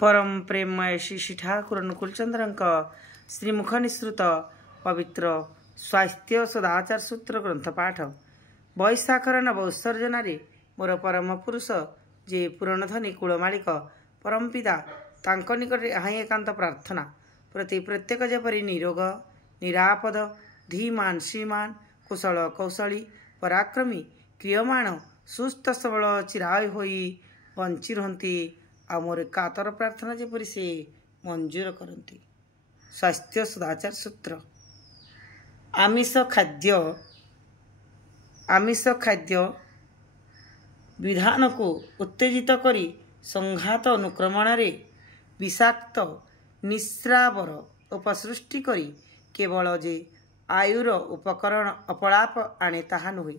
परम प्रेममय श्री श्री ठाकुर अनुकूलचंद्र श्रीमुख निसृत पवित्र स्वास्थ्य सदाचार सूत्र ग्रंथ पाठ वैशाखर नव उत्सर्जन मोर परम पुरुष जे पूरणधनी कूलमालिक परम पिता तांको निकट यहाँ एकांत प्रार्थना प्रति प्रत्येक जेपरी निरोग निरापद धीमान श्रीमान कुशल कौशली पराक्रमी क्रियमाण सुस्थ सबल चिराय होई बंची रहती आ मोर कातर प्रार्थना जेपरी से मंजूर करती। स्वास्थ्य सदाचार सूत्र आमिष खाद्य विधान को उत्तेजित करी संघात अनुक्रमण विषाक्त निस्रावर उपसृष्टि करी केवल जे आयुर उपकरण अपलाप आने ताहा नुहे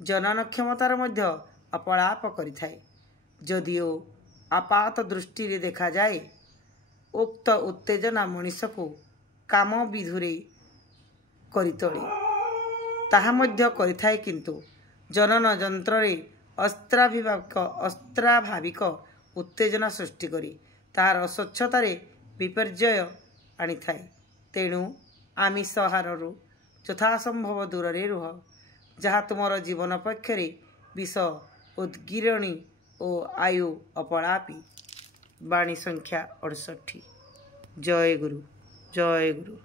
जनन क्षमतार मध्य अपलाप करिथाए। जदिओ आपात दृष्टि रे देखा जाए उक्त उत्तेजना मनीष को काम विधुरे करितोले ताहा मध्य करिथाए किंतु जनन यंत्र रे अस्त्राभाविक उत्तेजना सृष्टि करी तार स्वच्छतार विपर्यय आनी थाए। तेणु आमिष आहारु यथासंभव दूर रे रुह जहाँ तुमर जीवन पक्षरे विष उद्गिरणी और आयु अपलापी। वाणी संख्या 68। जय गुरु जय गुरु।